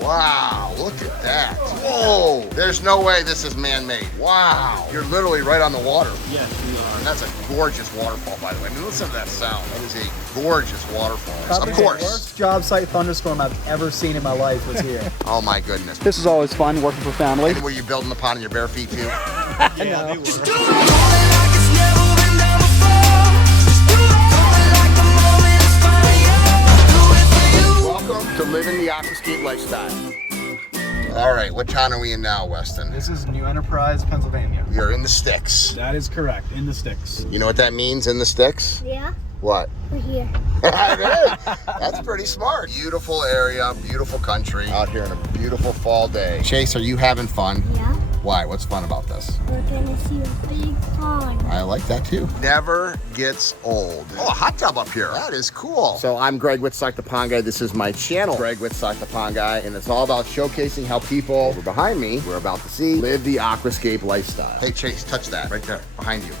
Wow, look at that. Whoa, there's no way this is man-made. Wow, you're literally right on the water. Yes, we are. And that's a gorgeous waterfall, by the way. I mean, listen to that sound. That is a gorgeous waterfall. Probably Of course. the worst job site thunderstorm I've ever seen in my life was here. Oh my goodness. This is always fun, working for family. And were you building the pond in your bare feet too? Yeah, they were. Just do it like it's never been done before. Just do it like the moment is finally do it for you. Welcome to living the Aquascape lifestyle. All right, what town are we in now, Weston? This is New Enterprise, Pennsylvania. We are in the sticks. That is correct, in the sticks. You know what that means, in the sticks? Yeah, What? we're here. That's pretty smart. Beautiful area, beautiful country. Out here on a beautiful fall day. Chase, are you having fun? Yeah, Why? What's fun about this? we're gonna see a big pond. I like that too. Never gets old. Oh, a hot tub up here. That is cool. So I'm Greg Wittstock, the Pond Guy. This is my channel, Greg Wittstock, the Pond Guy, and it's all about showcasing how people over behind me, we're about to see, live the aquascape lifestyle. Hey, Chase, touch that right there, behind you.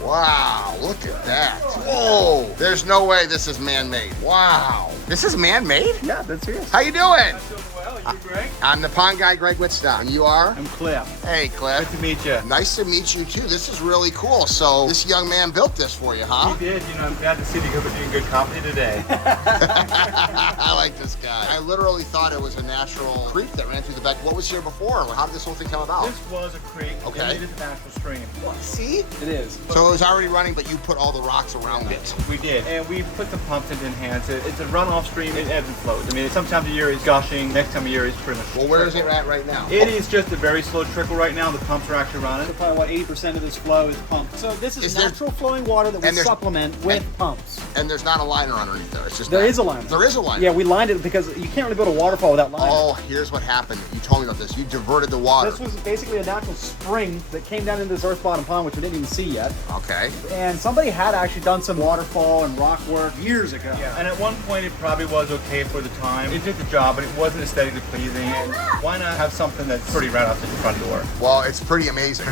Wow, look at that. Whoa, there's no way this is man-made. Wow. This is man-made? Yeah, that's here. How you doing? I'm doing well. You, Greg? I'm the Pond Guy, Greg Wittstock. And you are? I'm Cliff. Hey, Cliff. Good to meet you. Nice to meet you too. This is really cool. So this young man built this for you, huh? You did. You know, I'm glad to see you in good company today. I like this guy. I literally thought it was a natural creek that ran through the back. What was here before? How did this whole thing come about? This was a creek. Okay. And it is a natural stream. See? It is. So it was already running, but you put all the rocks around it. We did. And we put some pumps in to enhance it. It's a runoff stream. It ebbs and flows. I mean, sometimes a year is gushing. Next time of year is pretty much. Well, where is it at right now? It is just a very slow trickle right now. The pumps are actually running. So probably what 80% of this flow is pumped. So this is there- natural flowing water that we and there's- supplement with and- pumps. And there's not a liner underneath there. It's just There that. is a liner. There is a liner. Yeah, we lined it because you can't really build a waterfall without liner. Oh, here's what happened. You told me about this. You diverted the water. This was basically a natural spring that came down into this earth bottom pond, which we didn't even see yet. Okay. And somebody had actually done some waterfall and rock work years ago. Yeah. And at one point it probably was okay for the time. It did the job, but it wasn't aesthetically pleasing. And why not have something that's pretty right out the front door? Well, it's pretty amazing.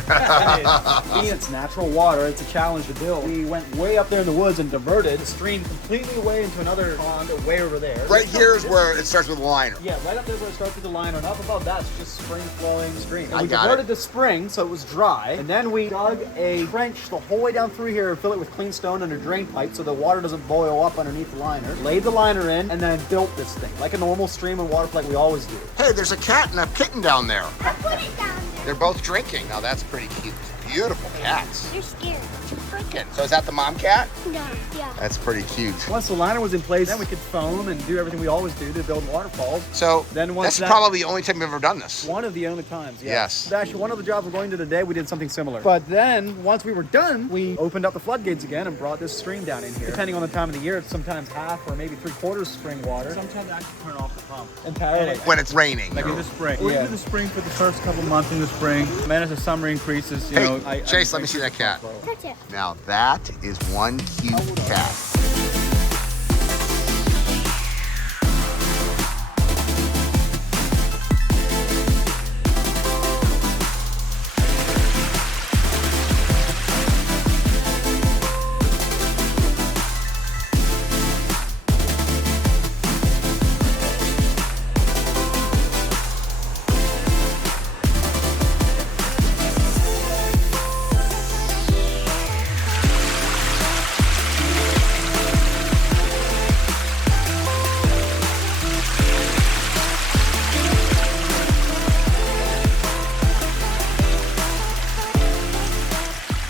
Being it's natural water, it's a challenge to build. We went way up there in the woods and diverted the stream completely away into another pond way over there. Right here is where it starts with a liner. Yeah, right up there where it starts with the liner, and up above that's just spring flowing stream. And I we got diverted it. the spring so it was dry, and then we dug a trench the whole way down through here and fill it with clean stone and a drain pipe so the water doesn't boil up underneath the liner. Laid the liner in, and then built this thing like a normal stream and water like we always do. Hey, there's a cat and a kitten down there. I put it down there. They're both drinking. Now that's pretty cute. Beautiful cats. You're scared. Drinking. So is that the mom cat? Yeah, yeah. That's pretty cute. Once the liner was in place, then we could foam and do everything we always do to build waterfalls. So Then once that's that- probably the only time you've ever done this. One of the only times, Yes. Actually, one of the jobs we're going to today, we did something similar. But then, once we were done, we opened up the floodgates again and brought this stream down in here. Depending on the time of the year, it's sometimes half or maybe 3/4 spring water. Sometimes I actually turn off the pump. Entirely. When it's raining. Like in the spring. We Yeah. do the spring for the first couple months in the spring. And then as the summer increases, you Hey, know, Chase, let me see that cat. Touch it. Now that is one cute cat.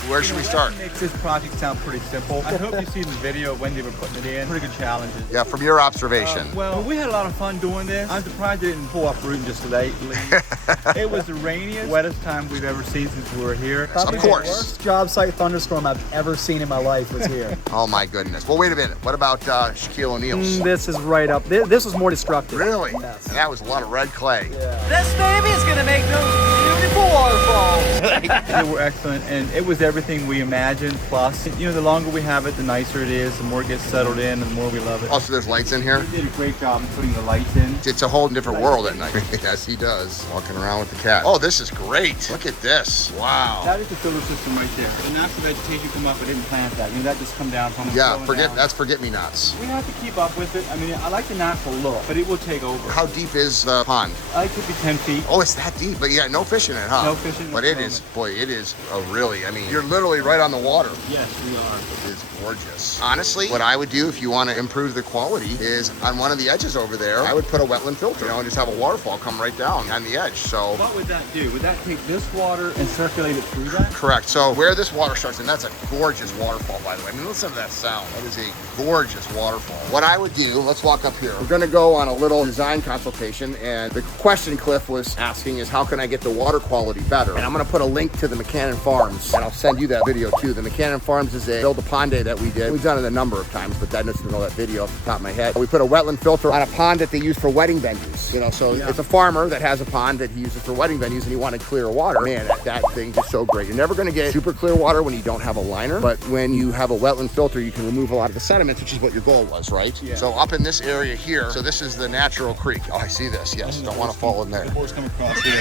Where should we start? What makes this project sound pretty simple. I hope you see the video when they were putting it in. Pretty good challenges. Yeah, from your observation. Well, we had a lot of fun doing this. I'm surprised it didn't pull up rooting just lately. It was the rainiest, wettest time we've ever seen since we were here. Of course. The worst job site thunderstorm I've ever seen in my life was here. Oh my goodness. Well, wait a minute. What about Shaquille O'Neal's? This is right up. This was more destructive. Really? Yes. And that was a lot of red clay. Yeah. This baby's gonna make those beautiful beautiful waterfalls. They were excellent, and it was everything we imagined. Plus, you know, the longer we have it, the nicer it is. The more it gets settled in, and the more we love it. Also, there's lights in here. He did a great job in putting the lights in. It's a whole different world at night. Yes, he does. Walking around with the cat. Oh, this is great. Look at this. Wow. That is the filter system right there. The natural vegetation come up, but didn't plant that. You know, that just come down from Yeah, that's forget-me-nots. We have to keep up with it. I mean, I like the natural look, but it will take over. How deep is the pond? It could be 10 feet. Oh, it's that deep, but yeah, no fish in it, huh? No fish in it. But it is, boy, it is a really, I mean, you're literally right on the water. Yes, we are. It is gorgeous. Honestly, what I would do if you want to improve the quality is on one of the edges over there, I would put a wetland filter, you know, and just have a waterfall come right down on the edge. So What would that do? Would that take this water and circulate it through that? correct. So where this water starts, and that's a gorgeous waterfall, by the way. I mean, listen to that sound. That is a gorgeous waterfall. What I would do, let's walk up here. We're gonna go on a little design consultation, and the question Cliff was asking is how can I get the water quality better? And I'm gonna put a link to the McCannon Farms, and I'll send you that video too. The McCannon Farms is a build a pond day that we did. We've done it a number of times, but I just don't know that video off the top of my head. We put a wetland filter on a pond that they use for wedding venues. You know, so it's a farmer that has a pond that he uses for wedding venues, and he wanted clear water. Man, that thing is so great. You're never gonna get super clear water when you don't have a liner, but when you have a wetland filter, you can remove a lot of the sediments, which is what your goal was, right? Yeah. So up in this area here, so this is the natural creek. Oh, I see this. Yes, don't want to fall in there. The horse come across here.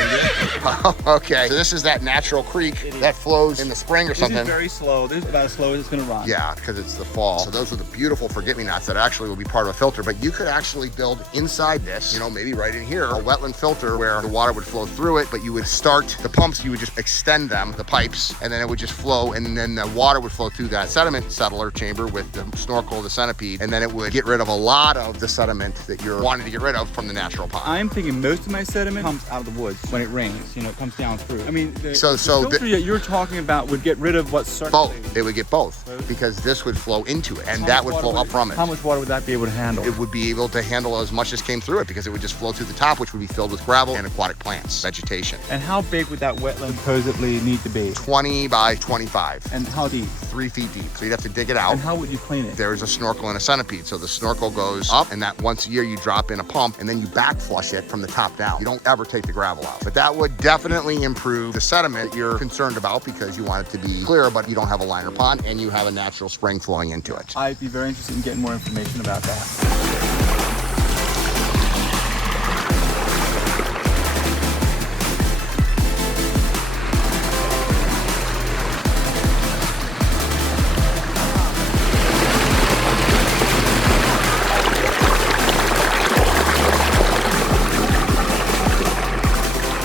Okay, so this is that natural creek that flows in the spring or This something. is very slow. This is about as slow as it's going to run. Yeah, because it's the fall. So those are the beautiful forget-me-nots that actually will be part of a filter, but you could actually build inside this, you know, maybe right in here, a wetland filter where the water would flow through it, but you would start the pumps, you would just extend them, the pipes, and then it would just flow, and then the water would flow through that sediment settler chamber with the snorkel, the centipede, and then it would get rid of a lot of the sediment that you're wanting to get rid of from the natural pond. I'm thinking most of my sediment comes out of the woods when it rains. You know, it comes down through. I mean, the So filter that you're talking about would get rid of what's circulating. Both. It would get both because this would flow into it and that would flow up from it. How much water would that be able to handle? It would be able to handle as much as came through it because it would just flow through the top, which would be filled with gravel and aquatic plants, vegetation. And how big would that wetland supposedly need to be? 20 by 25. And how deep? 3 feet deep. So you'd have to dig it out. And how would you clean it? There's a snorkel and a centipede. So the snorkel goes up, and that once a year you drop in a pump, and then you back flush it from the top down. You don't ever take the gravel out. But that would definitely improve the sediment you're concerned about because you want it to be clear, but you don't have a liner pond, and you have a natural spring flowing into it. I'd be very interested in getting more information about that.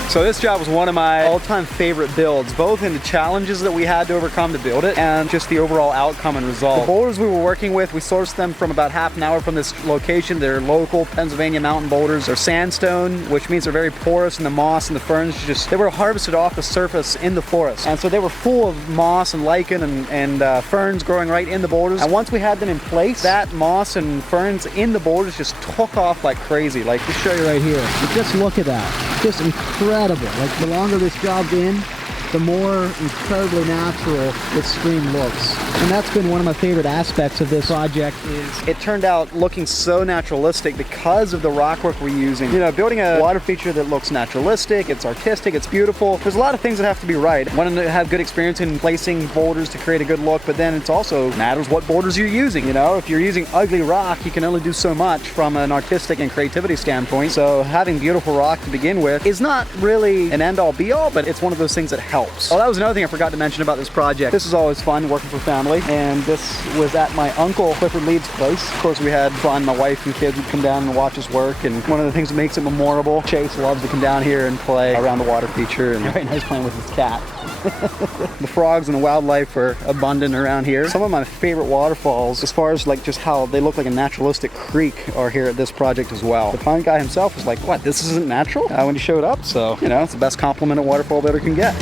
So this job was one of my all-time favorite builds, both in the challenges that we had to overcome to build it and just the overall outcome and result. The boulders we were working with, we sourced them from about half an hour from this location. They're local Pennsylvania mountain boulders. They're sandstone, which means they're very porous, and the moss and the ferns they were harvested off the surface in the forest. And so they were full of moss and lichen and ferns growing right in the boulders. And once we had them in place, that moss and ferns in the boulders just took off like crazy. Like, I'll show you right here. Just look at that. Just incredible. Like, the longer this job's in, the more incredibly natural this stream looks. And that's been one of my favorite aspects of this project is it turned out looking so naturalistic because of the rock work we're using. You know, building a water feature that looks naturalistic, it's artistic, it's beautiful. There's a lot of things that have to be right. I want to have good experience in placing boulders to create a good look, but then it's also matters what boulders you're using. You know, if you're using ugly rock, you can only do so much from an artistic and creativity standpoint. So having beautiful rock to begin with is not really an end-all be-all, but it's one of those things that helps. Oh, that was another thing I forgot to mention about this project. This is always fun working for family, and this was at my uncle Clifford Leeds' place. Of course, we had fun. My wife and kids would come down and watch us work, and one of the things that makes it memorable, Chase loves to come down here and play around the water feature, and very nice playing with his cat. The frogs and the wildlife are abundant around here. Some of my favorite waterfalls, as far as like just how they look like a naturalistic creek, are here at this project as well. The pond guy himself was like, what, this isn't natural? When he showed up, so, you know, it's the best compliment a waterfall builder can get.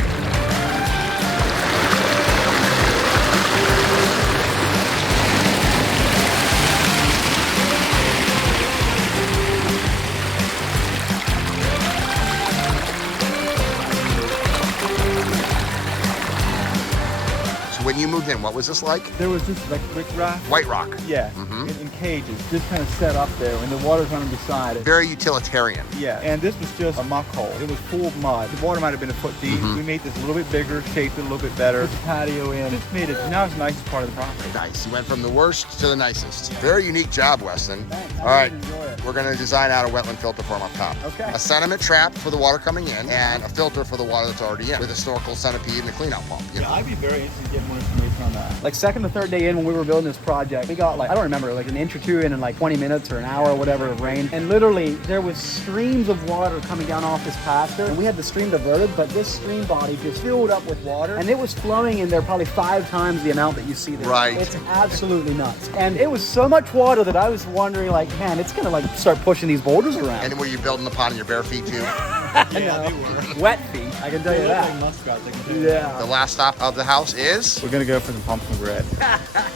When you moved in. What was this like? There was just like brick rock. White rock. Yeah, in cages, just kind of set up there, and the water's running beside it. Very utilitarian. Yeah, and this was just a muck hole. It was full of mud. The water might have been a foot deep. We made this a little bit bigger, shaped it a little bit better. Put the patio in. Just made it. Now it's the nicest part of the property. Nice. You went from the worst to the nicest. Very unique job, Weston. Thanks. All right, Enjoy it. we're gonna design out a wetland filter for him up top. Okay. A sediment trap for the water coming in, and a filter for the water that's already in, with a snorkel, centipede, and a cleanout pump. You know? Yeah, I'd be very interested in getting more information on that. Like second or third day in when we were building this project, we got like, I don't remember, like an inch or two in like 20 minutes or an hour or whatever of rain. And literally there was streams of water coming down off this pasture. And we had the stream diverted, but this stream body just filled up with water. And it was flowing in there probably 5 times the amount that you see there. Right. It's absolutely nuts. And it was so much water that I was wondering like, man, it's gonna like start pushing these boulders around. And were you building the pond in your bare feet too? I know. Wet feet, I can tell you that. Muskrats, I can tell you. Yeah. The last stop of the house is? We're gonna go for the pumpkin bread.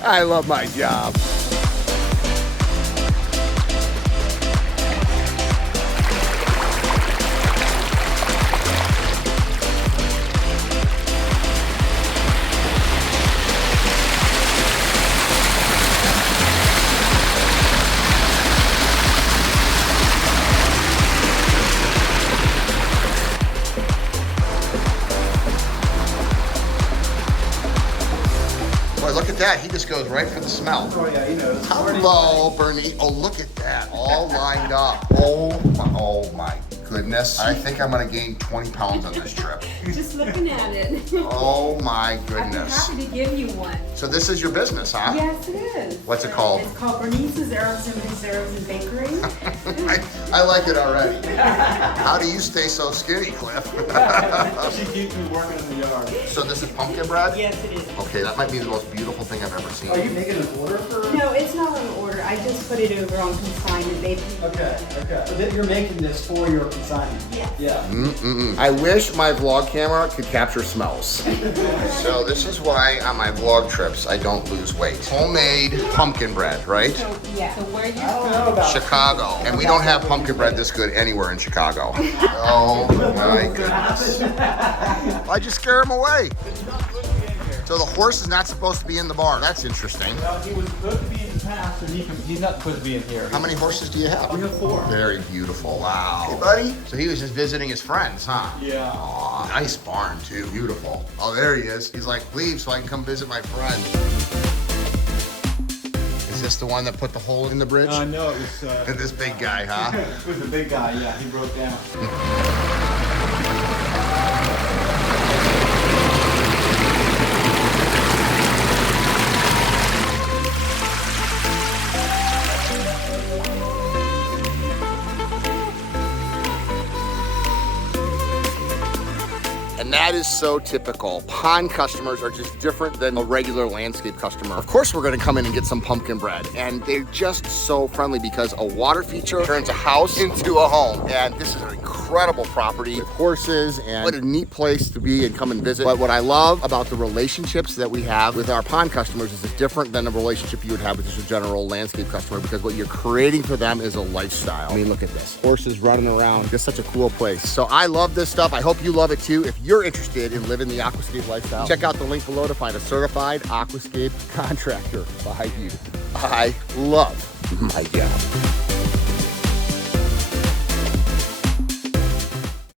I love my job. Boy, look at that. He just goes right for the smell. Oh yeah, he knows. Hello, Bernie. Oh, look at that. All lined up. Oh my goodness. I think I'm gonna gain 20 pounds on this trip. Just looking at it. Oh my I'd be goodness. happy to give you one. So this is your business, huh? Yes, it is. What's it called? It's called Bernice's Arrows and Bakery. I like it already. How do you stay so skinny, Cliff? She keeps me working in the yard. So this is pumpkin bread? Yes, it is. Okay, that might be the most beautiful thing I've ever seen. Are you making an order for? No, it's not on order. I just put it over on consignment. Okay. So that you're making this for your consignment? Yes. Yeah. I wish my vlog camera could capture smells. So this is why on my vlog trips I don't lose weight. Homemade pumpkin bread, right? So, yeah. So where you I don't know about Chicago. And we don't have pumpkin bread this good anywhere in Chicago. Oh my goodness. I just scare him away. So the horse is not supposed to be in the bar. That's interesting. Well, he was supposed to be in the past, and he's not supposed to be in here. How many horses do you have? We have 4. Very beautiful. Wow. Hey, buddy. So he was just visiting his friends, huh? Yeah. Aw, nice barn, too. Beautiful. Oh, there he is. He's like, leave so I can come visit my friend. Is this the one that put the hole in the bridge? No, it was. This big guy, huh? It was the big guy. Yeah, he broke down. And that is so typical. Pond customers are just different than a regular landscape customer. Of course, we're gonna come in and get some pumpkin bread. And they're just so friendly because a water feature turns a house into a home. And this is an incredible property with horses, and what a neat place to be and come and visit. But what I love about the relationships that we have with our pond customers is it's different than a relationship you would have with just a general landscape customer, because what you're creating for them is a lifestyle. I mean, look at this. Horses running around. Just such a cool place. So I love this stuff. I hope you love it too. If you're interested in living the aquascape lifestyle, check out the link below to find a certified aquascape contractor by you. I love my job.